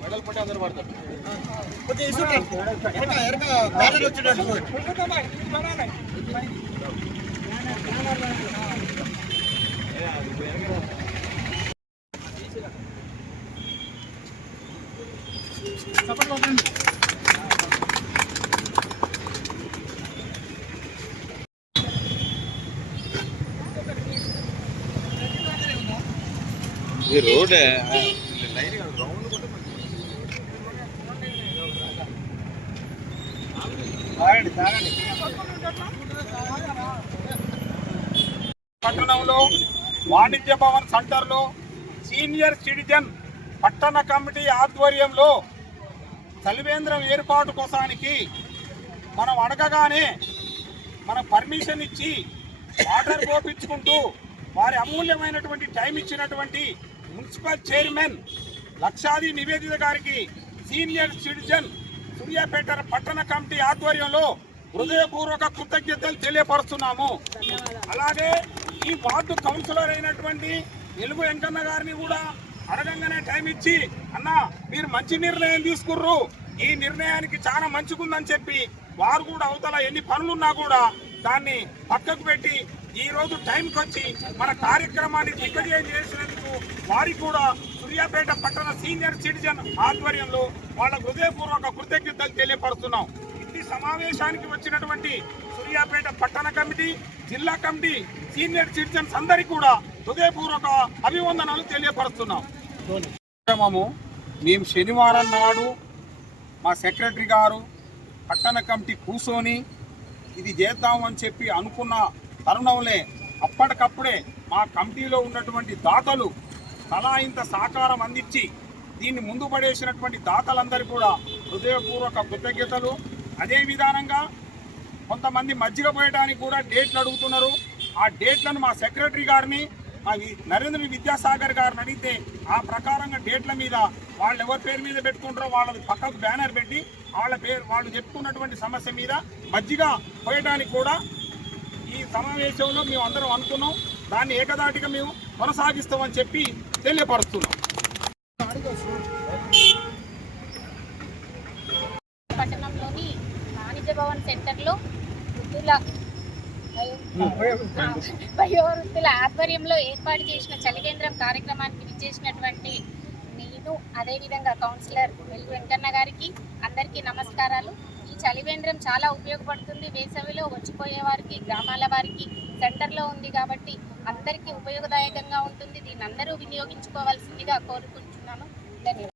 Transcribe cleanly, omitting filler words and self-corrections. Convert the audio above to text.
Medal పట్టి అందరూ పడతారు. ఈ రోడ్ లైన్ రౌండ్ పట్టణంలో వాణిజ్య భవన్ సెంటర్లో సీనియర్ సిటిజన్ పట్టణ కమిటీ ఆధ్వర్యంలో చలివేంద్రం ఏర్పాటు కోసానికి మనం అడగగానే మన పర్మిషన్ ఇచ్చి వాటర్ పోపించుకుంటూ వారి అమూల్యమైనటువంటి టైం ఇచ్చినటువంటి మున్సిపల్ చైర్మన్ లక్షాది నివేదిత గారికి సీనియర్ సిటిజన్ సూర్యాపేట పట్టణ కమిటీ ఆధ్వర్యంలో హృదయపూర్వక కృతజ్ఞతలు తెలియపరుస్తున్నాము. అలాగే ఈ వార్డు కౌన్సిలర్ అయినటువంటి ఎలుగు వెంకన్న గారిని కూడా అడగంగానే టైం ఇచ్చి అన్న మీరు మంచి నిర్ణయం తీసుకుర్రు, ఈ నిర్ణయానికి చాలా మంచిగుందని చెప్పి వారు కూడా అవతల ఎన్ని పనులున్నా కూడా దాన్ని పక్కకు పెట్టి ఈ రోజు టైంకి వచ్చి మన కార్యక్రమాన్ని దిగ్గజయం చేసినందుకు వారికి కూడా సూర్యాపేట పట్టణ సీనియర్ సిటిజన్ ఆధ్వర్యంలో వాళ్ళ హృదయపూర్వక కృతజ్ఞతలు తెలియపరుస్తున్నాం. ఇంటి సమావేశానికి వచ్చినటువంటి సూర్యాపేట పట్టణ కమిటీ, జిల్లా కమిటీ, సీనియర్ సిటిజన్స్ అందరికీ కూడా హృదయపూర్వక అభివందనాలు తెలియపరుస్తున్నాం. మేము శనివారం నాడు మా సెక్రటరీ గారు పట్టణ కమిటీ కూర్చొని ఇది చేద్దామని చెప్పి అనుకున్న తరుణంలో అప్పటికప్పుడే మా కమిటీలో ఉన్నటువంటి దాతలు తలా ఇంత సహకారం అందించి దీన్ని ముందు పడేసినటువంటి దాతలందరికీ కూడా హృదయపూర్వక కృతజ్ఞతలు. అదే విధానంగా కొంతమంది మజ్జిగ పోయడానికి కూడా డేట్లు అడుగుతున్నారు. ఆ డేట్లను మా సెక్రటరీ గారిని, మా నరేంద్ర విద్యాసాగర్ గారిని అడిగితే ఆ ప్రకారంగా డేట్ల మీద వాళ్ళు ఎవరి పేరు మీద పెట్టుకుంటారో వాళ్ళది పక్కకు బ్యానర్ పెట్టి వాళ్ళ పేరు వాళ్ళు చెప్పుకున్నటువంటి సమస్య మీద మజ్జిగ పోయడానికి కూడా ఈ సమావేశంలో మేము అందరం అనుకున్నాం. దాన్ని ఏకదాటిగా మేము కొనసాగిస్తామని చెప్పి తెలియపరుస్తున్నాం. పట్టణంలోని వాణిజ్య భవన్ సెంటర్లో వయోవృద్ధుల ఆధ్వర్యంలో ఏర్పాటు చేసిన చలివేంద్రం కార్యక్రమానికి విచ్చేసినటువంటి నేను, అదేవిధంగా కౌన్సిలర్ ఎలుగు వెంకన్న గారికి అందరికీ నమస్కారాలు. ఈ చలివేంద్రం చాలా ఉపయోగపడుతుంది. వేసవిలో వచ్చిపోయే వారికి, గ్రామాల వారికి సెంటర్లో ఉంది కాబట్టి అందరికీ ఉపయోగదాయకంగా ఉంటుంది. దీన్ని అందరూ వినియోగించుకోవాల్సిందిగా కోరుకుంటున్నాను. ధన్యవాదాలు.